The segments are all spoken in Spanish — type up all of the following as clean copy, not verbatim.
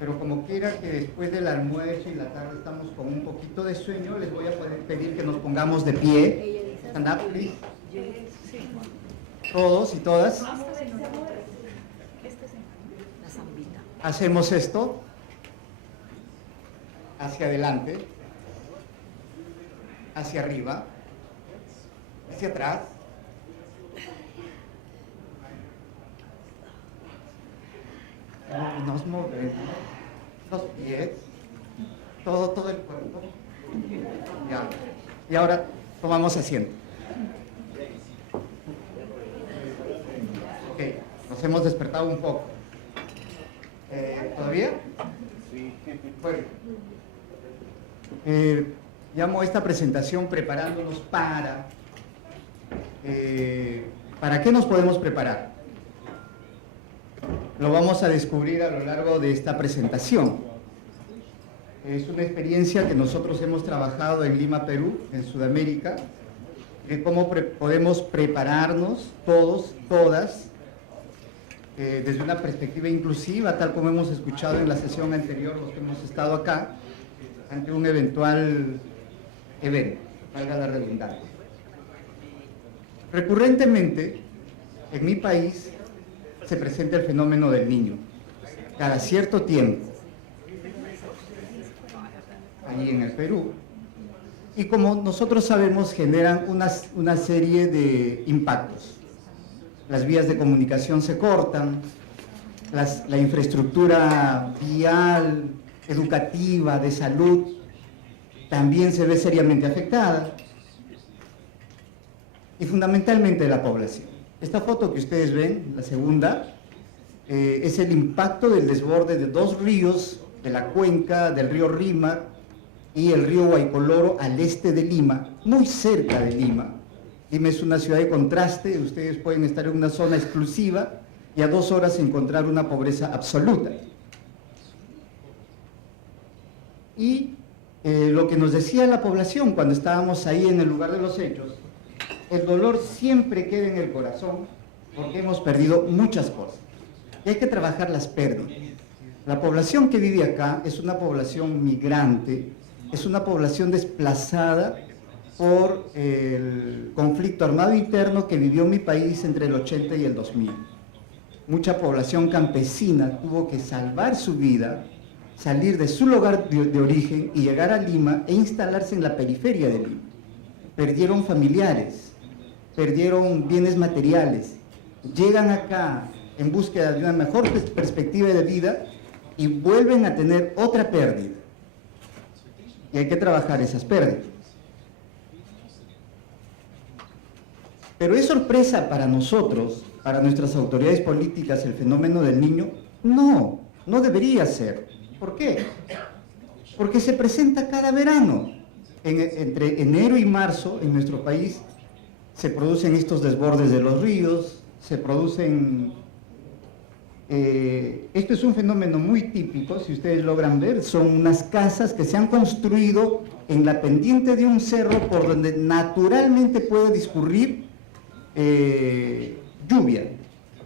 pero como quiera que después del almuerzo y la tarde estamos con un poquito de sueño, les voy a pedir que nos pongamos de pie. Stand up, please. Todos y todas. Hacemos esto hacia adelante, hacia arriba, hacia atrás. Nos movemos los pies, todo el cuerpo. Ya. Y ahora tomamos asiento. Ok, nos hemos despertado un poco. ¿Todavía? Sí. Bueno, llamo a esta presentación preparándonos para qué nos podemos preparar. Lo vamos a descubrir a lo largo de esta presentación. Es una experiencia que nosotros hemos trabajado en Lima, Perú, en Sudamérica, de cómo podemos prepararnos todos, todas, desde una perspectiva inclusiva, tal como hemos escuchado en la sesión anterior, los que hemos estado acá, ante un eventual evento, valga la redundancia. Recurrentemente, en mi país, se presenta el fenómeno del niño, cada cierto tiempo, ahí en el Perú, y como nosotros sabemos, generan una serie de impactos. Las vías de comunicación se cortan, la infraestructura vial, educativa, de salud, también se ve seriamente afectada, y fundamentalmente la población. Esta foto que ustedes ven, la segunda, es el impacto del desborde de dos ríos de la cuenca del río Rima y el río Guaycoloro al este de Lima, muy cerca de Lima. Lima es una ciudad de contraste, ustedes pueden estar en una zona exclusiva y a 2 horas encontrar una pobreza absoluta. Y lo que nos decía la población cuando estábamos ahí en el lugar de los hechos, el dolor siempre queda en el corazón porque hemos perdido muchas cosas. Y hay que trabajar las pérdidas. La población que vive acá es una población migrante, es una población desplazada por el conflicto armado interno que vivió mi país entre el 80 y el 2000. Mucha población campesina tuvo que salvar su vida, salir de su lugar de origen y llegar a Lima e instalarse en la periferia de Lima. Perdieron familiares, perdieron bienes materiales, llegan acá en búsqueda de una mejor perspectiva de vida y vuelven a tener otra pérdida. Y hay que trabajar esas pérdidas. Pero ¿es sorpresa para nosotros, para nuestras autoridades políticas, el fenómeno del niño? No, no debería ser. ¿Por qué? Porque se presenta cada verano. Entre enero y marzo en nuestro país se producen estos desbordes de los ríos, se producen... esto es un fenómeno muy típico, si ustedes logran ver, son unas casas que se han construido en la pendiente de un cerro por donde naturalmente puede discurrir lluvia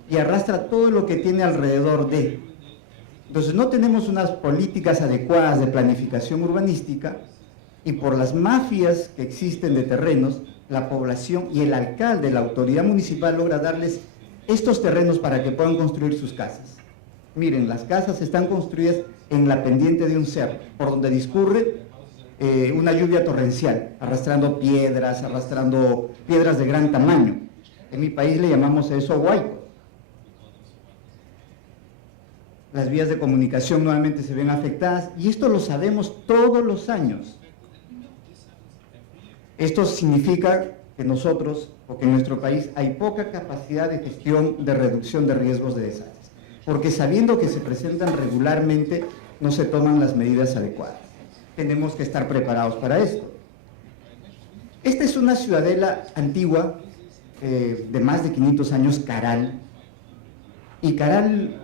y arrastra todo lo que tiene alrededor de. Entonces no tenemos unas políticas adecuadas de planificación urbanística y por las mafias que existen de terrenos, la población y el alcalde, la autoridad municipal logra darles estos terrenos para que puedan construir sus casas. Miren, las casas están construidas en la pendiente de un cerro, por donde discurre una lluvia torrencial, arrastrando piedras de gran tamaño. En mi país le llamamos a eso huaicos. Las vías de comunicación nuevamente se ven afectadas y esto lo sabemos todos los años. Esto significa que nosotros, o que en nuestro país, hay poca capacidad de gestión de reducción de riesgos de desastres, porque sabiendo que se presentan regularmente, no se toman las medidas adecuadas. Tenemos que estar preparados para esto. Esta es una ciudadela antigua, de más de 500 años, Caral, y Caral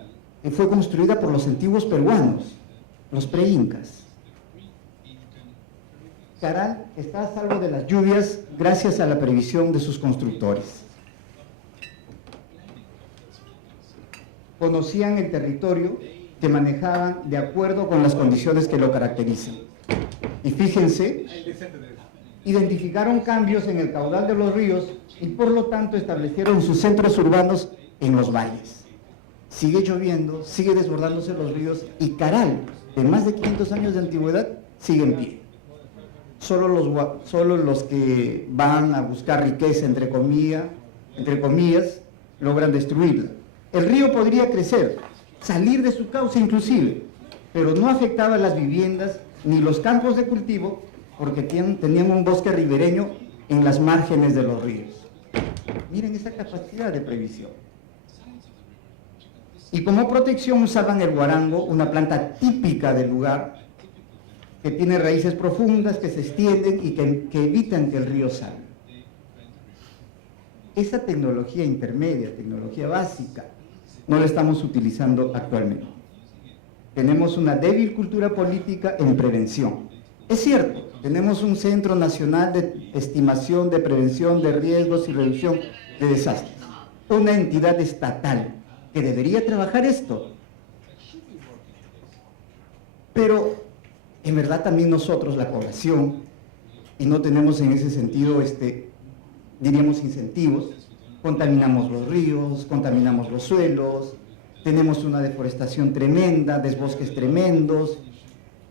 fue construida por los antiguos peruanos, los pre-incas. Caral está a salvo de las lluvias gracias a la previsión de sus constructores. Conocían el territorio que manejaban de acuerdo con las condiciones que lo caracterizan. Y fíjense, identificaron cambios en el caudal de los ríos y por lo tanto establecieron sus centros urbanos en los valles. Sigue lloviendo, sigue desbordándose los ríos y Caral, de más de 500 años de antigüedad, sigue en pie. Solo los que van a buscar riqueza, entre comillas, logran destruirla. El río podría crecer, salir de su cauce inclusive, pero no afectaba las viviendas ni los campos de cultivo porque tenían un bosque ribereño en las márgenes de los ríos. Miren esa capacidad de previsión. Y como protección usaban el guarango, una planta típica del lugar, que tiene raíces profundas, que se extienden y que evitan que el río salga. Esa tecnología intermedia, tecnología básica, no la estamos utilizando actualmente. Tenemos una débil cultura política en prevención. Es cierto, tenemos un Centro Nacional de Estimación de Prevención de Riesgos y Reducción de Desastres, una entidad estatal que debería trabajar esto. Pero en verdad también nosotros, la población, y no tenemos en ese sentido, diríamos, incentivos, contaminamos los ríos, contaminamos los suelos, tenemos una deforestación tremenda, desbosques tremendos,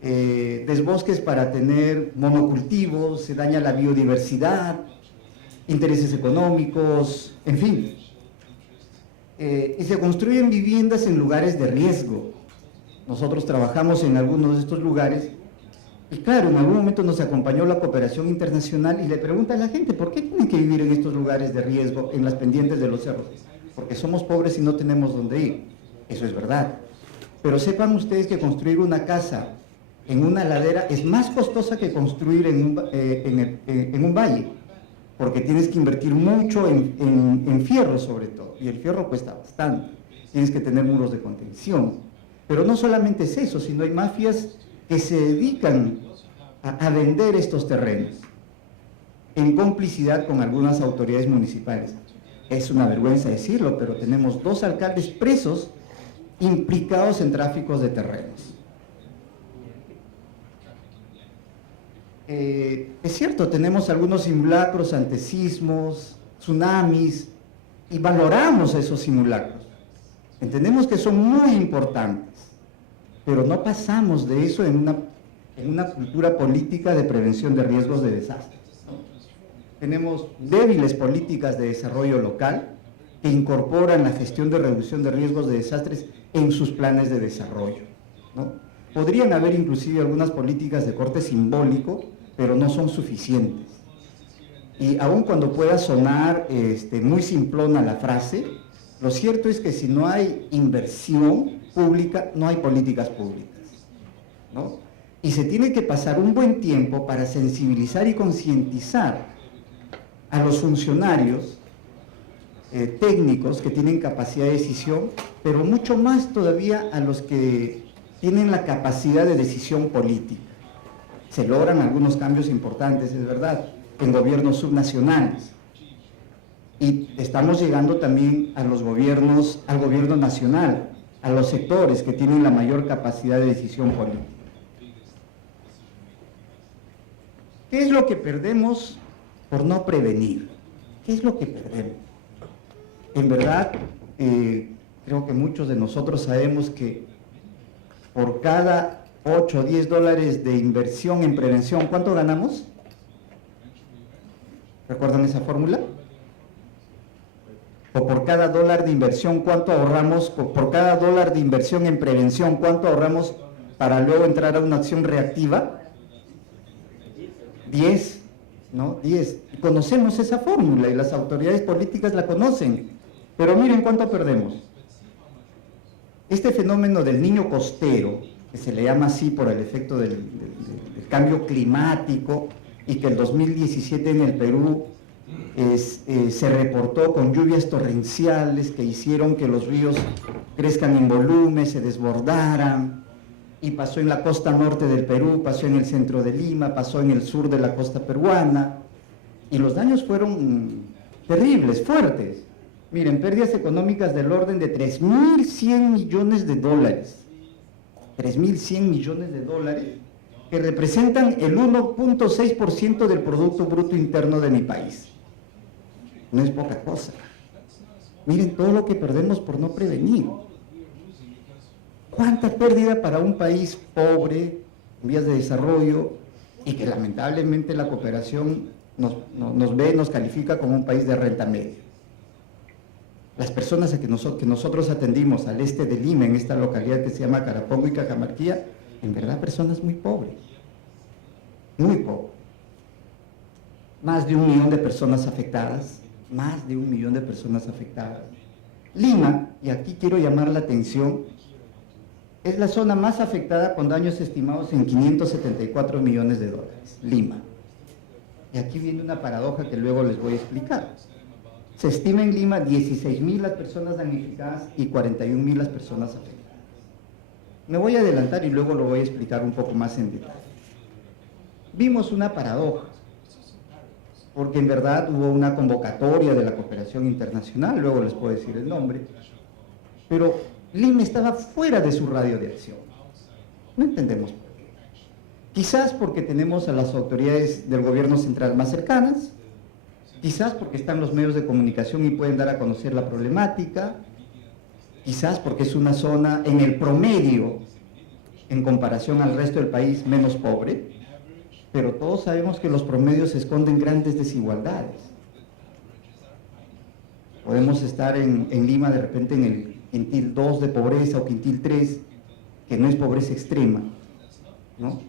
desbosques para tener monocultivos, se daña la biodiversidad, intereses económicos, en fin. Y se construyen viviendas en lugares de riesgo. Nosotros trabajamos en algunos de estos lugares y claro, en algún momento nos acompañó la cooperación internacional y le pregunta a la gente, ¿por qué tienen que vivir en estos lugares de riesgo, en las pendientes de los cerros? Porque somos pobres y no tenemos dónde ir. Eso es verdad. Pero sepan ustedes que construir una casa en una ladera es más costosa que construir en un valle, porque tienes que invertir mucho en fierro sobre todo, y el fierro cuesta bastante. Tienes que tener muros de contención. Pero no solamente es eso, sino hay mafias que se dedican a vender estos terrenos en complicidad con algunas autoridades municipales. Es una vergüenza decirlo, pero tenemos 2 alcaldes presos implicados en tráficos de terrenos. Es cierto, tenemos algunos simulacros ante sismos, tsunamis, y valoramos esos simulacros. Entendemos que son muy importantes, pero no pasamos de eso en una cultura política de prevención de riesgos de desastres. Tenemos débiles políticas de desarrollo local que incorporan la gestión de reducción de riesgos de desastres en sus planes de desarrollo, ¿no? Podrían haber inclusive algunas políticas de corte simbólico, pero no son suficientes. Y aun cuando pueda sonar muy simplona la frase, lo cierto es que si no hay inversión pública, no hay políticas públicas, ¿no? Y se tiene que pasar un buen tiempo para sensibilizar y concientizar a los funcionarios técnicos que tienen capacidad de decisión, pero mucho más todavía a los que tienen la capacidad de decisión política. Se logran algunos cambios importantes, es verdad, en gobiernos subnacionales. Y estamos llegando también a los gobiernos, al gobierno nacional, a los sectores que tienen la mayor capacidad de decisión política. ¿Qué es lo que perdemos por no prevenir? ¿Qué es lo que perdemos? En verdad, creo que muchos de nosotros sabemos que por cada 8 o 10 dólares de inversión en prevención, ¿cuánto ganamos? ¿Recuerdan esa fórmula? O por cada dólar de inversión, ¿cuánto ahorramos? Por cada dólar de inversión en prevención, ¿cuánto ahorramos para luego entrar a una acción reactiva? 10, ¿no? 10. Conocemos esa fórmula y las autoridades políticas la conocen, pero miren cuánto perdemos. Este fenómeno del niño costero, que se le llama así por el efecto del cambio climático, y que el 2017 en el Perú se reportó con lluvias torrenciales que hicieron que los ríos crezcan en volumen, se desbordaran, y pasó en la costa norte del Perú, pasó en el centro de Lima, pasó en el sur de la costa peruana, y los daños fueron terribles, fuertes. Miren, pérdidas económicas del orden de 3.100 millones de dólares 3.100 millones de dólares, que representan el 1.6% del Producto Bruto Interno de mi país. No es poca cosa. Miren todo lo que perdemos por no prevenir. ¿Cuánta pérdida para un país pobre, en vías de desarrollo, y que lamentablemente la cooperación nos califica como un país de renta media? Las personas que nosotros atendimos al este de Lima, en esta localidad que se llama Carapongo y Cajamarquilla, en verdad personas muy pobres, muy pobres. Más de 1 millón de personas afectadas, más de 1 millón de personas afectadas. Lima, y aquí quiero llamar la atención, es la zona más afectada con daños estimados en 574 millones de dólares, Lima. Y aquí viene una paradoja que luego les voy a explicar. Se estima en Lima 16.000 las personas damnificadas y 41.000 las personas afectadas. Me voy a adelantar y luego lo voy a explicar un poco más en detalle. Vimos una paradoja, porque en verdad hubo una convocatoria de la cooperación internacional, luego les puedo decir el nombre, pero Lima estaba fuera de su radio de acción. No entendemos por qué. Quizás porque tenemos a las autoridades del gobierno central más cercanas, quizás porque están los medios de comunicación y pueden dar a conocer la problemática, quizás porque es una zona en el promedio, en comparación al resto del país, menos pobre, pero todos sabemos que los promedios esconden grandes desigualdades. Podemos estar en Lima de repente en el quintil 2 de pobreza o quintil 3, que no es pobreza extrema, ¿no?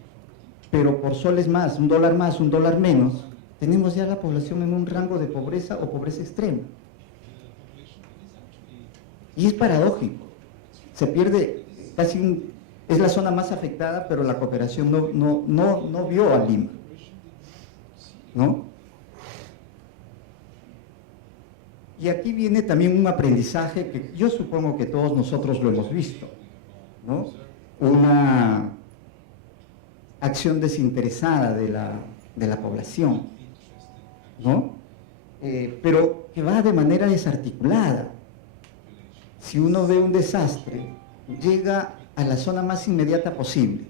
Pero por soles más, $1 menos, tenemos ya la población en un rango de pobreza o pobreza extrema. Y es paradójico, se pierde es la zona más afectada, pero la cooperación no vio a Lima, ¿no? Y aquí viene también un aprendizaje que yo supongo que todos nosotros lo hemos visto, ¿no? Una acción desinteresada de la población, ¿no? Pero que va de manera desarticulada. Si uno ve un desastre, llega a la zona más inmediata posible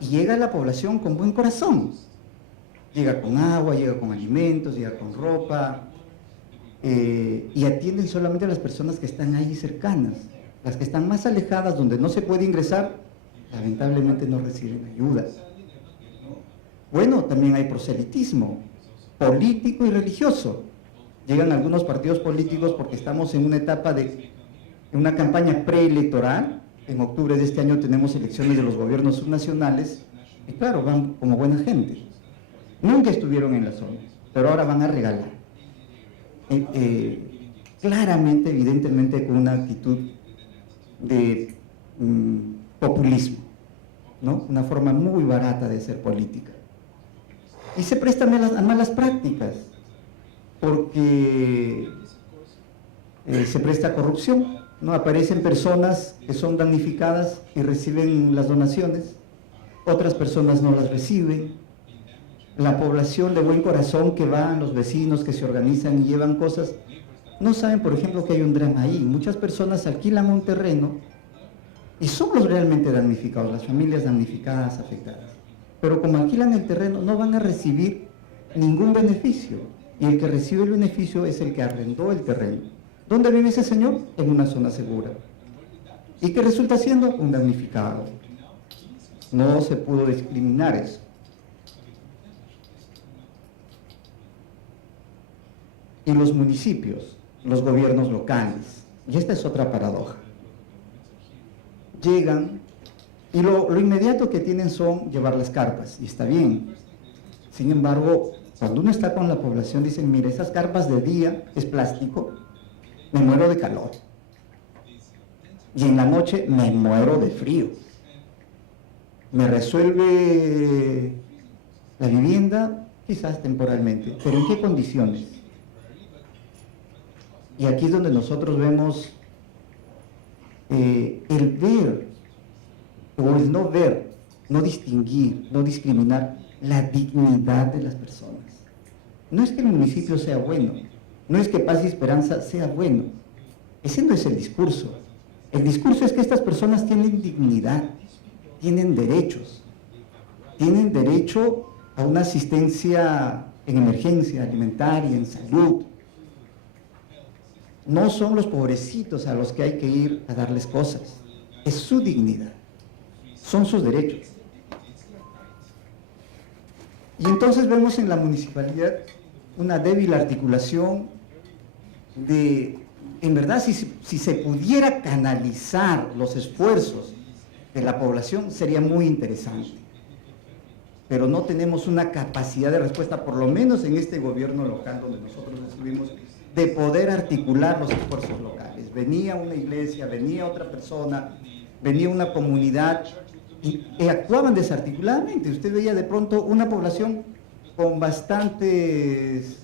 y llega a la población con buen corazón. Llega con agua, llega con alimentos, llega con ropa, y atienden solamente a las personas que están ahí cercanas. Las que están más alejadas, donde no se puede ingresar, lamentablemente no reciben ayuda. Bueno, también hay proselitismo político y religioso. Llegan algunos partidos políticos porque estamos en una etapa de una campaña preelectoral. En octubre de este año tenemos elecciones de los gobiernos subnacionales y claro, van como buena gente. Nunca estuvieron en la zona, pero ahora van a regalar. Claramente, evidentemente, con una actitud de populismo, ¿no? Una forma muy barata de hacer política. Y se prestan a malas prácticas, porque se presta a corrupción, ¿no? Aparecen personas que son damnificadas y reciben las donaciones, otras personas no las reciben. La población de buen corazón que van, los vecinos que se organizan y llevan cosas, no saben, por ejemplo, que hay un drama ahí. Muchas personas alquilan un terreno y son los realmente damnificados, las familias damnificadas, afectadas. Pero como alquilan el terreno, no van a recibir ningún beneficio. Y el que recibe el beneficio es el que arrendó el terreno. ¿Dónde vive ese señor? En una zona segura. ¿Y qué resulta siendo? Un damnificado. No se pudo discriminar eso. Y los municipios, los gobiernos locales, y esta es otra paradoja, llegan y lo inmediato que tienen son llevar las carpas, y está bien. Sin embargo, cuando uno está con la población, dicen, mire, esas carpas de día es plástico, me muero de calor, y en la noche me muero de frío. Me resuelve la vivienda, quizás temporalmente, pero ¿en qué condiciones? Y aquí es donde nosotros vemos el ver, o el no ver, no distinguir, no discriminar la dignidad de las personas. No es que el municipio sea bueno, no es que Paz y Esperanza sea bueno, ese no es el discurso. El discurso es que estas personas tienen dignidad, tienen derechos. Tienen derecho a una asistencia en emergencia alimentaria, en salud. No son los pobrecitos a los que hay que ir a darles cosas. Es su dignidad. Son sus derechos. Y entonces vemos en la municipalidad una débil articulación de, en verdad, si se pudiera canalizar los esfuerzos de la población, sería muy interesante. Pero no tenemos una capacidad de respuesta, por lo menos en este gobierno local donde nosotros estuvimos, de poder articular los esfuerzos locales. Venía una iglesia, venía otra persona, venía una comunidad y actuaban desarticuladamente. Usted veía de pronto una población con bastantes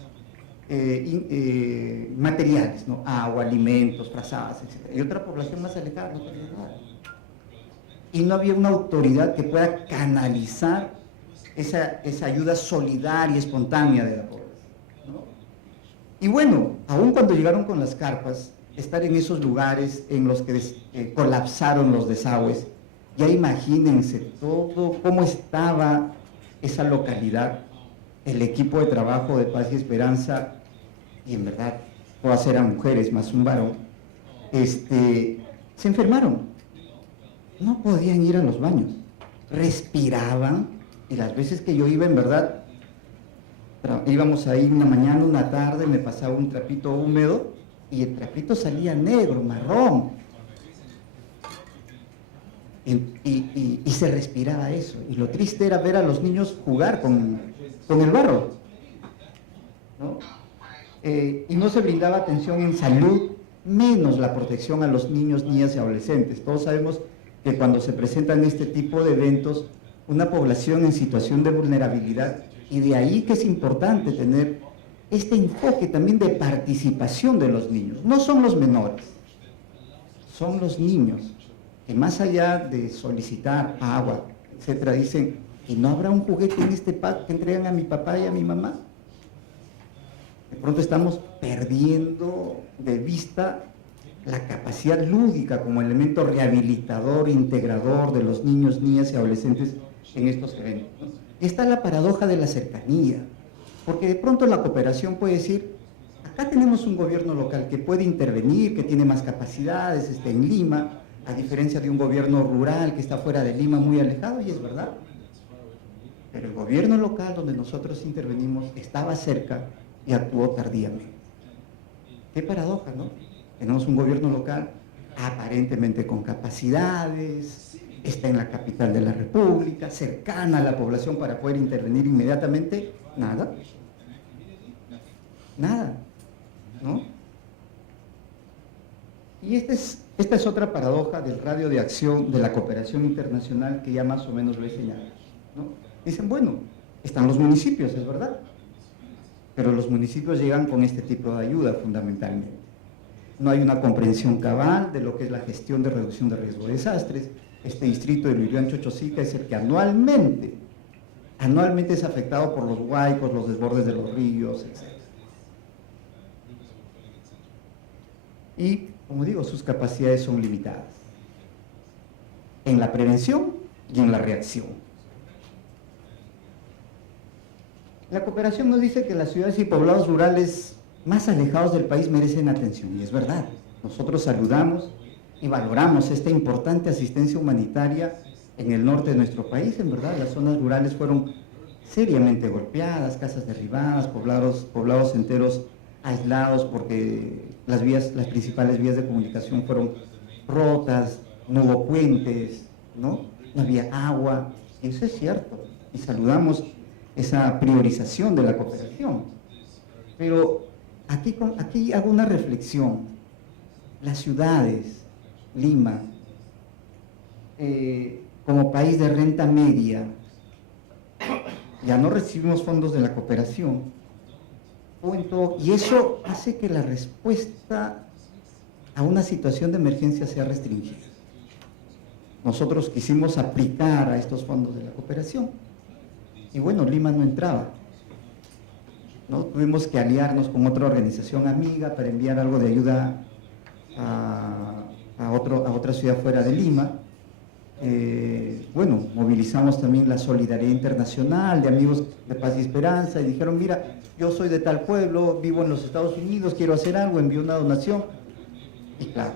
materiales, ¿no? Agua, alimentos, frazadas, etc. Y otra población más alejada no tenía nada. Y no había una autoridad que pueda canalizar esa ayuda solidaria, espontánea de la población, ¿no? Y bueno, aún cuando llegaron con las carpas, estar en esos lugares en los que colapsaron los desagües, ya imagínense todo cómo estaba esa localidad, el equipo de trabajo de Paz y Esperanza, y en verdad todas eran mujeres más un varón, se enfermaron, no podían ir a los baños, respiraban, y las veces que yo iba, en verdad, íbamos ahí una mañana, una tarde, me pasaba un trapito húmedo, y el trapito salía negro, marrón, y se respiraba eso, y lo triste era ver a los niños jugar con el barro, ¿no? Y no se brindaba atención en salud, menos la protección a los niños, niñas y adolescentes. Todos sabemos que cuando se presentan este tipo de eventos, una población en situación de vulnerabilidad, y de ahí que es importante tener este enfoque también de participación de los niños. No son los menores, son los niños, que más allá de solicitar agua, etcétera, dicen, ¿y no habrá un juguete en este pack que entregan a mi papá y a mi mamá? De pronto estamos perdiendo de vista la capacidad lúdica como elemento rehabilitador, integrador de los niños, niñas y adolescentes en estos eventos, ¿no? Y está la paradoja de la cercanía, porque de pronto la cooperación puede decir, acá tenemos un gobierno local que puede intervenir, que tiene más capacidades, en Lima, a diferencia de un gobierno rural que está fuera de Lima, muy alejado, y es verdad. Pero el gobierno local donde nosotros intervenimos estaba cerca y actuó tardíamente. Qué paradoja, ¿no? Tenemos un gobierno local aparentemente con capacidades, está en la capital de la República, cercana a la población para poder intervenir inmediatamente, nada, ¿no? Y esta es otra paradoja del radio de acción de la cooperación internacional que ya más o menos lo he señalado, ¿no? Dicen, bueno, están los municipios, es verdad, pero los municipios llegan con este tipo de ayuda fundamentalmente. No hay una comprensión cabal de lo que es la gestión de reducción de riesgo de desastres. Este distrito de Lurián Chochosica es el que anualmente es afectado por los huaicos, los desbordes de los ríos, etc. Y, como digo, sus capacidades son limitadas en la prevención y en la reacción. La cooperación nos dice que las ciudades y poblados rurales más alejados del país merecen atención, y es verdad. Nosotros saludamos y valoramos esta importante asistencia humanitaria en el norte de nuestro país. En verdad, las zonas rurales fueron seriamente golpeadas, casas derribadas, poblados enteros aislados porque las principales vías de comunicación fueron rotas, no hubo puentes, ¿no? No había agua. Eso es cierto, y saludamos esa priorización de la cooperación. Pero aquí hago una reflexión. Las ciudades, Lima, como país de renta media, ya no recibimos fondos de la cooperación, y eso hace que la respuesta a una situación de emergencia sea restringida. Nosotros quisimos aplicar a estos fondos de la cooperación, y bueno, Lima no entraba, ¿no? Tuvimos que aliarnos con otra organización amiga para enviar algo de ayuda a otra ciudad fuera de Lima. bueno, movilizamos también la solidaridad internacional de amigos de Paz y Esperanza y dijeron, mira, yo soy de tal pueblo, vivo en los Estados Unidos, quiero hacer algo, envío una donación. Y claro,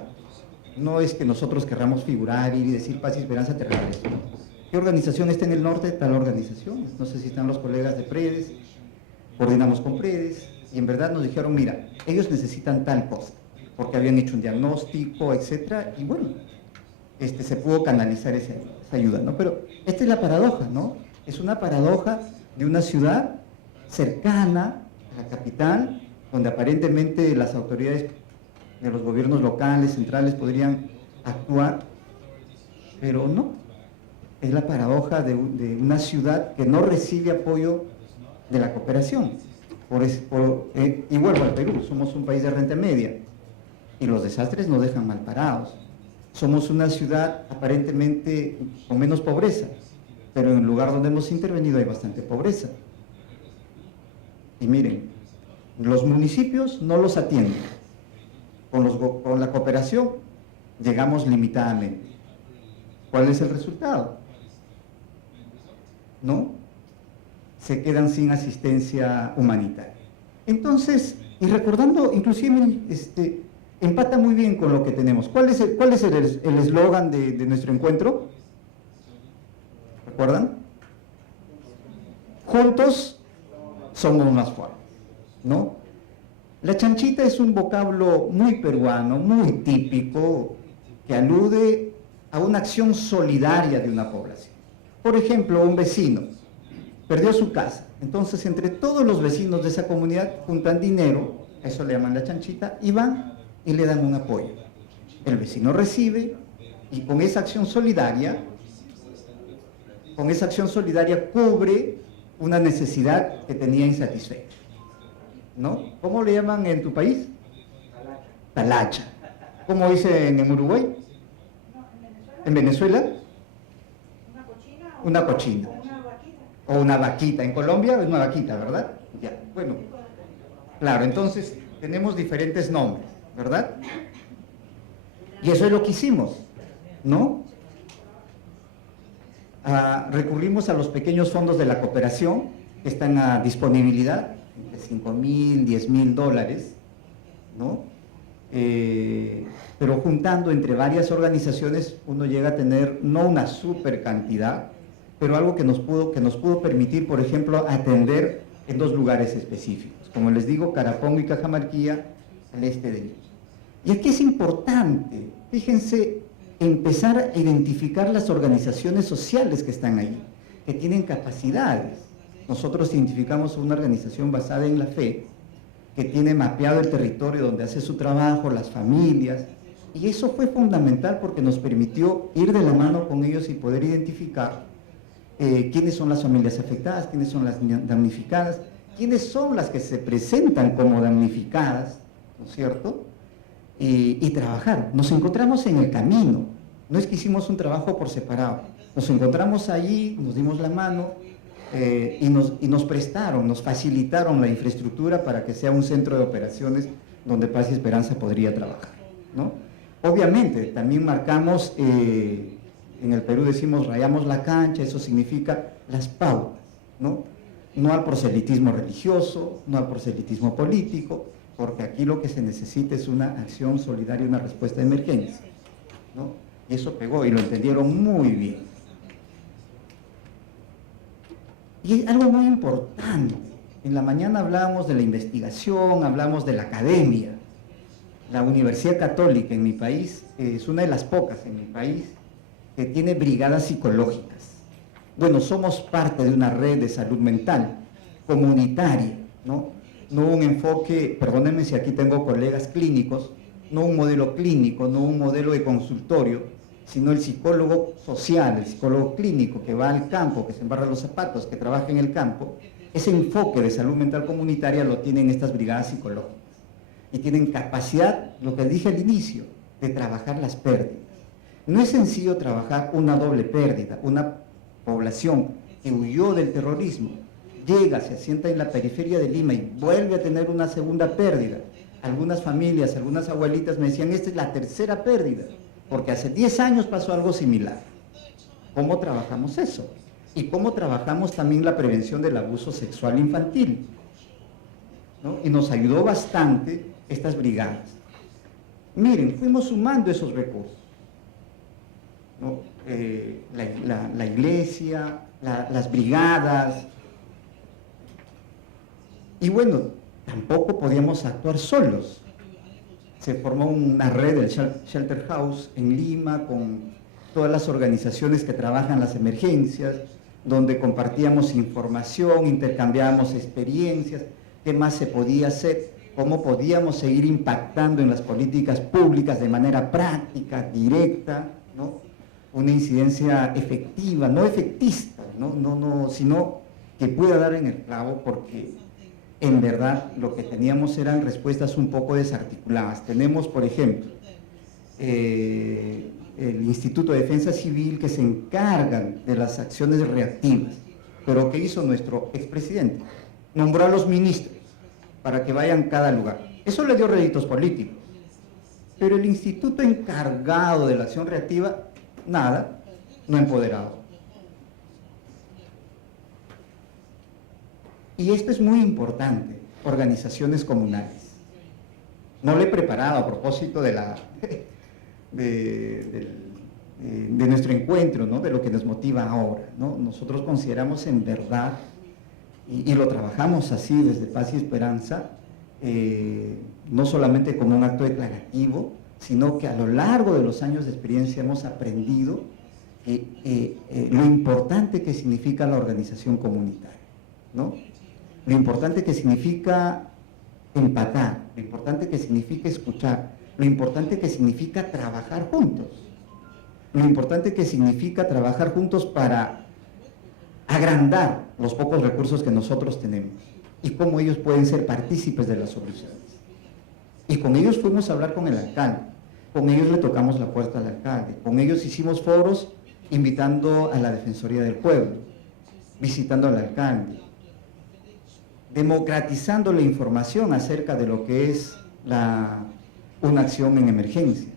no es que nosotros querramos figurar y decir Paz y Esperanza te regreso. ¿Qué organización está en el norte? Tal organización. No sé si están los colegas de Predes, coordinamos con Predes, y en verdad nos dijeron, mira, ellos necesitan tal cosa, porque habían hecho un diagnóstico, etcétera, y bueno, se pudo canalizar esa ayuda, ¿no? Pero esta es la paradoja, ¿no? Es una paradoja de una ciudad cercana a la capital, donde aparentemente las autoridades de los gobiernos locales, centrales, podrían actuar, pero no. Es la paradoja de una ciudad que no recibe apoyo de la cooperación. Y vuelvo al Perú, somos un país de renta media, y los desastres nos dejan mal parados. Somos una ciudad aparentemente con menos pobreza, pero en el lugar donde hemos intervenido hay bastante pobreza. Y miren, los municipios no los atienden. Con la cooperación llegamos limitadamente. ¿Cuál es el resultado? ¿No? Se quedan sin asistencia humanitaria. Entonces, y recordando, inclusive, empata muy bien con lo que tenemos. ¿Cuál es el eslogan de nuestro encuentro? ¿Recuerdan? Juntos somos más fuertes, ¿no? La chanchita es un vocablo muy peruano, muy típico, que alude a una acción solidaria de una población. Por ejemplo, un vecino perdió su casa, entonces entre todos los vecinos de esa comunidad juntan dinero, eso le llaman la chanchita, y van y le dan un apoyo. El vecino recibe y con esa acción solidaria cubre una necesidad que tenía insatisfecha, ¿no? ¿Cómo le llaman en tu país? Talacha. ¿Cómo dicen en Uruguay? ¿En Venezuela? Una cochina. O una vaquita. En Colombia es una vaquita, ¿verdad? Ya, bueno. Claro, entonces tenemos diferentes nombres, ¿verdad? Y eso es lo que hicimos, ¿no? Recurrimos a los pequeños fondos de la cooperación que están a disponibilidad, de 5,000, 10,000 dólares, ¿no? Pero juntando entre varias organizaciones uno llega a tener no una super cantidad, pero algo que nos pudo permitir, por ejemplo, atender en 2 lugares específicos, como les digo, Carapongo y Cajamarquilla, al este de Lima. Y aquí es importante, fíjense, empezar a identificar las organizaciones sociales que están ahí, que tienen capacidades. Nosotros identificamos una organización basada en la fe, que tiene mapeado el territorio donde hace su trabajo, las familias, y eso fue fundamental porque nos permitió ir de la mano con ellos y poder identificar quiénes son las familias afectadas, quiénes son las damnificadas, quiénes son las que se presentan como damnificadas, ¿no es cierto? Y trabajar. Nos encontramos en el camino, no es que hicimos un trabajo por separado, nos encontramos allí, nos dimos la mano y nos prestaron, nos facilitaron la infraestructura para que sea un centro de operaciones donde Paz y Esperanza podría trabajar, ¿no? Obviamente, también marcamos, en el Perú decimos rayamos la cancha, eso significa las pautas, ¿no? No al proselitismo religioso, no al proselitismo político, porque aquí lo que se necesita es una acción solidaria, una respuesta de emergencia, ¿no? Y eso pegó y lo entendieron muy bien. Y algo muy importante, en la mañana hablábamos de la investigación, hablamos de la academia. La Universidad Católica en mi país es una de las pocas en mi país que tiene brigadas psicológicas. Bueno, somos parte de una red de salud mental comunitaria, ¿no? No un enfoque, perdónenme si aquí tengo colegas clínicos, no un modelo clínico, no un modelo de consultorio, sino el psicólogo social, el psicólogo clínico que va al campo, que se embarra los zapatos, que trabaja en el campo. Ese enfoque de salud mental comunitaria lo tienen estas brigadas psicológicas y tienen capacidad, lo que dije al inicio, de trabajar las pérdidas. No es sencillo trabajar una doble pérdida, una población que huyó del terrorismo, llega, se asienta en la periferia de Lima y vuelve a tener una segunda pérdida. Algunas familias, algunas abuelitas me decían, esta es la tercera pérdida, porque hace 10 años pasó algo similar. ¿Cómo trabajamos eso? Y cómo trabajamos también la prevención del abuso sexual infantil, ¿no? Y nos ayudó bastante estas brigadas. Miren, fuimos sumando esos recursos, ¿no? La iglesia, las brigadas, y bueno, tampoco podíamos actuar solos. Se formó una red del Shelter House en Lima con todas las organizaciones que trabajan las emergencias, donde compartíamos información, intercambiábamos experiencias, qué más se podía hacer, cómo podíamos seguir impactando en las políticas públicas de manera práctica, directa, ¿no? Una incidencia efectiva, no efectista, sino que pueda dar en el clavo, porque en verdad lo que teníamos eran respuestas un poco desarticuladas. Tenemos, por ejemplo, el Instituto de Defensa Civil, que se encargan de las acciones reactivas, pero ¿qué hizo nuestro expresidente? Nombró a los ministros para que vayan a cada lugar. Eso le dio réditos políticos, pero el instituto encargado de la acción reactiva, nada, no empoderado. Y esto es muy importante, organizaciones comunales. No lo he preparado a propósito de nuestro encuentro, ¿no? De lo que nos motiva ahora, ¿no? Nosotros consideramos en verdad, y lo trabajamos así desde Paz y Esperanza, no solamente como un acto declarativo, sino que a lo largo de los años de experiencia hemos aprendido lo importante que significa la organización comunitaria, ¿no? Lo importante que significa empatar, lo importante que significa escuchar, lo importante que significa trabajar juntos, lo importante que significa trabajar juntos para agrandar los pocos recursos que nosotros tenemos y cómo ellos pueden ser partícipes de las soluciones. Y con ellos fuimos a hablar con el alcalde, con ellos le tocamos la puerta al alcalde, con ellos hicimos foros invitando a la Defensoría del Pueblo, visitando al alcalde, democratizando la información acerca de lo que es una acción en emergencia.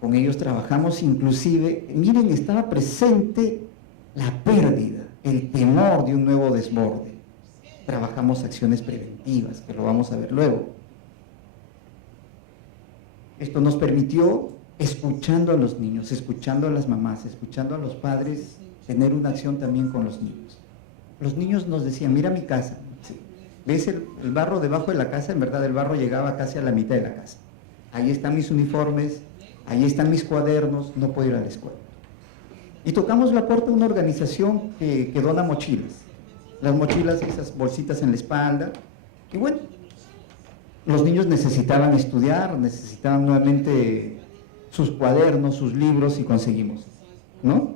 Con ellos trabajamos inclusive, miren, estaba presente la pérdida, el temor de un nuevo desborde. Trabajamos acciones preventivas, que lo vamos a ver luego. Esto nos permitió, escuchando a los niños, escuchando a las mamás, escuchando a los padres, tener una acción también con los niños. Los niños nos decían, mira mi casa, ¿ves el barro debajo de la casa? En verdad el barro llegaba casi a la mitad de la casa. Ahí están mis uniformes, ahí están mis cuadernos, no puedo ir a la escuela. Y tocamos la puerta de una organización que dona mochilas. Las mochilas, esas bolsitas en la espalda. Y bueno, los niños necesitaban estudiar, necesitaban nuevamente sus cuadernos, sus libros, y conseguimos, ¿no?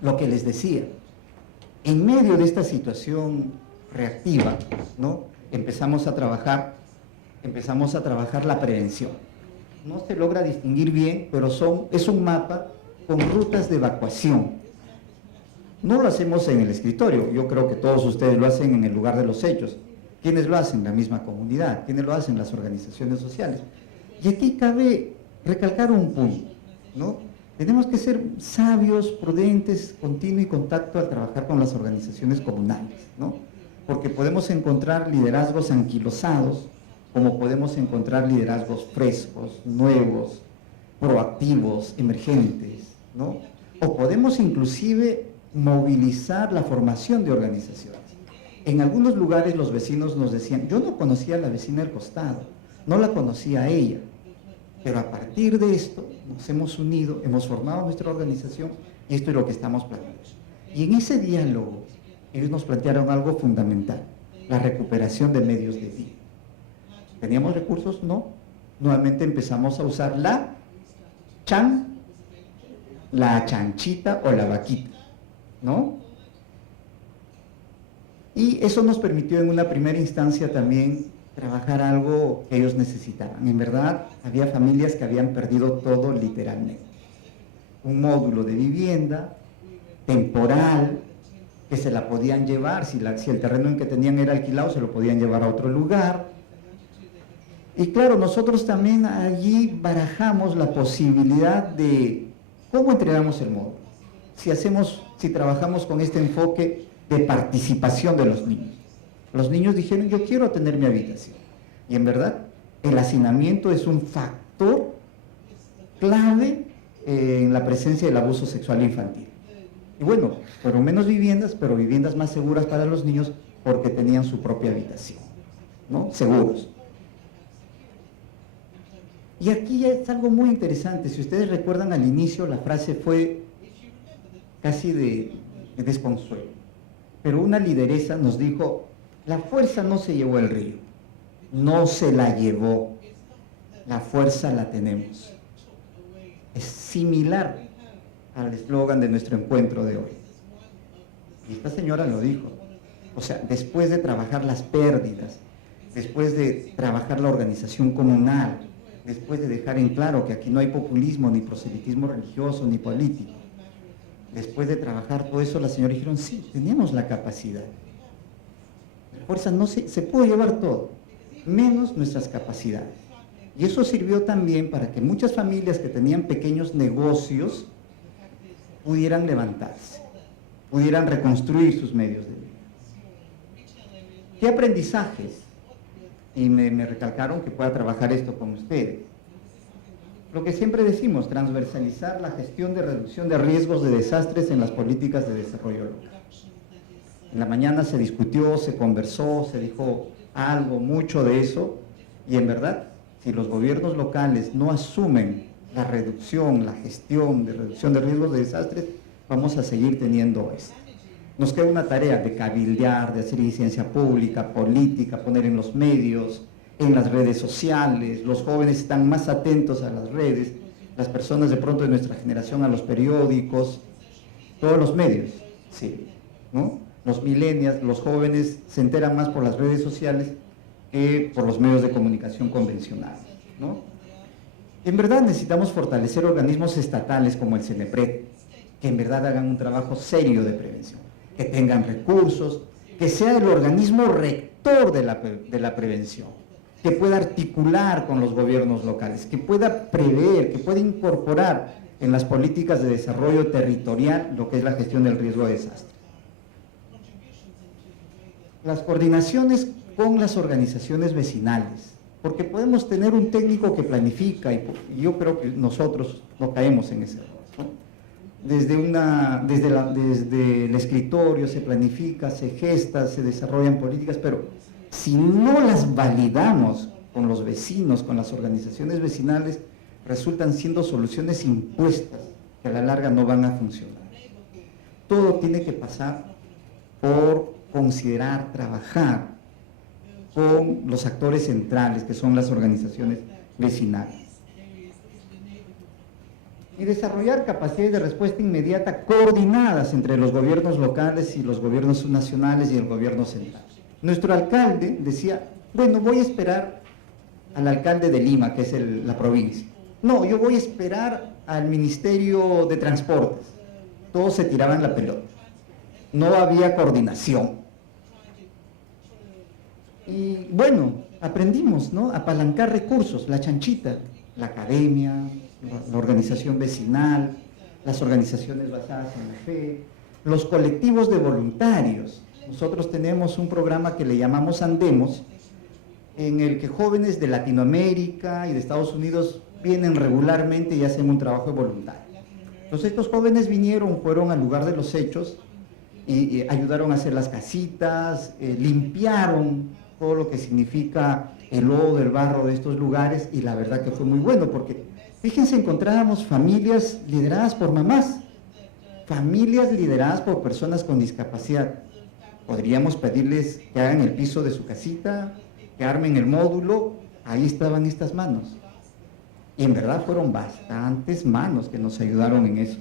Lo que les decía, en medio de esta situación reactiva, ¿no? Empezamos a trabajar la prevención. No se logra distinguir bien, pero es un mapa con rutas de evacuación. No lo hacemos en el escritorio, yo creo que todos ustedes lo hacen en el lugar de los hechos. ¿Quiénes lo hacen? La misma comunidad. ¿Quiénes lo hacen? Las organizaciones sociales. Y aquí cabe recalcar un punto, ¿no? Tenemos que ser sabios, prudentes, continuo y contacto al trabajar con las organizaciones comunales, ¿no? Porque podemos encontrar liderazgos anquilosados, como podemos encontrar liderazgos frescos, nuevos, proactivos, emergentes, ¿no? O podemos inclusive movilizar la formación de organizaciones. En algunos lugares los vecinos nos decían, yo no conocía a la vecina del costado, no la conocía a ella, pero a partir de esto nos hemos unido, hemos formado nuestra organización y esto es lo que estamos planteando. Y en ese diálogo ellos nos plantearon algo fundamental, la recuperación de medios de vida. ¿Teníamos recursos? No. Nuevamente empezamos a usar la chanchita o la vaquita, ¿no? Y eso nos permitió en una primera instancia también trabajar algo que ellos necesitaban. En verdad, había familias que habían perdido todo literalmente. Un módulo de vivienda temporal, que se la podían llevar, si el terreno en que tenían era alquilado, se lo podían llevar a otro lugar. Y claro, nosotros también allí barajamos la posibilidad de ¿Cómo entregamos el módulo? Si trabajamos con este enfoque de participación de los niños. Los niños dijeron, yo quiero tener mi habitación. Y en verdad, el hacinamiento es un factor clave en la presencia del abuso sexual infantil. Y bueno, fueron menos viviendas, pero viviendas más seguras para los niños porque tenían su propia habitación, ¿no? Seguros. Y aquí ya es algo muy interesante. Si ustedes recuerdan al inicio, la frase fue casi de desconsuelo. Pero una lideresa nos dijo, la fuerza no se llevó el río, no se la llevó, la fuerza la tenemos. Es similar al eslogan de nuestro encuentro de hoy. Y esta señora lo dijo. O sea, después de trabajar las pérdidas, después de trabajar la organización comunal, después de dejar en claro que aquí no hay populismo, ni proselitismo religioso, ni político, después de trabajar todo eso, la señora dijeron, sí, teníamos la capacidad. La fuerza no se pudo llevar todo, menos nuestras capacidades. Y eso sirvió también para que muchas familias que tenían pequeños negocios pudieran levantarse, pudieran reconstruir sus medios de vida. ¿Qué aprendizajes? Y me recalcaron que pueda trabajar esto con ustedes. Lo que siempre decimos, transversalizar la gestión de reducción de riesgos de desastres en las políticas de desarrollo local. En la mañana se discutió, se conversó, se dijo algo, mucho de eso, y en verdad, si los gobiernos locales no asumen la reducción, la gestión de reducción de riesgos de desastres, vamos a seguir teniendo esto. Nos queda una tarea de cabildear, de hacer incidencia pública, política, poner en los medios, en las redes sociales. Los jóvenes están más atentos a las redes, las personas de pronto de nuestra generación a los periódicos, todos los medios, sí, ¿no? Los millennials, los jóvenes se enteran más por las redes sociales que por los medios de comunicación convencionales, ¿no? En verdad necesitamos fortalecer organismos estatales como el CENEPRED, que en verdad hagan un trabajo serio de prevención, que tengan recursos, que sea el organismo rector de la prevención, que pueda articular con los gobiernos locales, que pueda prever, que pueda incorporar en las políticas de desarrollo territorial lo que es la gestión del riesgo de desastre. Las coordinaciones con las organizaciones vecinales, porque podemos tener un técnico que planifica y yo creo que nosotros no caemos en ese error, ¿no? Desde el escritorio se planifica, se gesta, se desarrollan políticas, pero si no las validamos con los vecinos, con las organizaciones vecinales, resultan siendo soluciones impuestas que a la larga no van a funcionar. Todo tiene que pasar por considerar, trabajar con los actores centrales, que son las organizaciones vecinales. Y desarrollar capacidades de respuesta inmediata coordinadas entre los gobiernos locales y los gobiernos nacionales y el gobierno central. Nuestro alcalde decía, bueno, voy a esperar al alcalde de Lima, que es la provincia. No, yo voy a esperar al Ministerio de Transportes. Todos se tiraban la pelota. No había coordinación. Y bueno, aprendimos, ¿no? A apalancar recursos, la chanchita, la academia, la organización vecinal, las organizaciones basadas en la fe, los colectivos de voluntarios. Nosotros tenemos un programa que le llamamos Andemos, en el que jóvenes de Latinoamérica y de Estados Unidos vienen regularmente y hacen un trabajo de voluntario. Entonces estos jóvenes fueron al lugar de los hechos y ayudaron a hacer las casitas, limpiaron todo lo que significa el lodo, el barro de estos lugares, y la verdad que fue muy bueno, porque fíjense, encontrábamos familias lideradas por mamás, familias lideradas por personas con discapacidad. Podríamos pedirles que hagan el piso de su casita, que armen el módulo, ahí estaban estas manos. Y en verdad fueron bastantes manos que nos ayudaron en eso.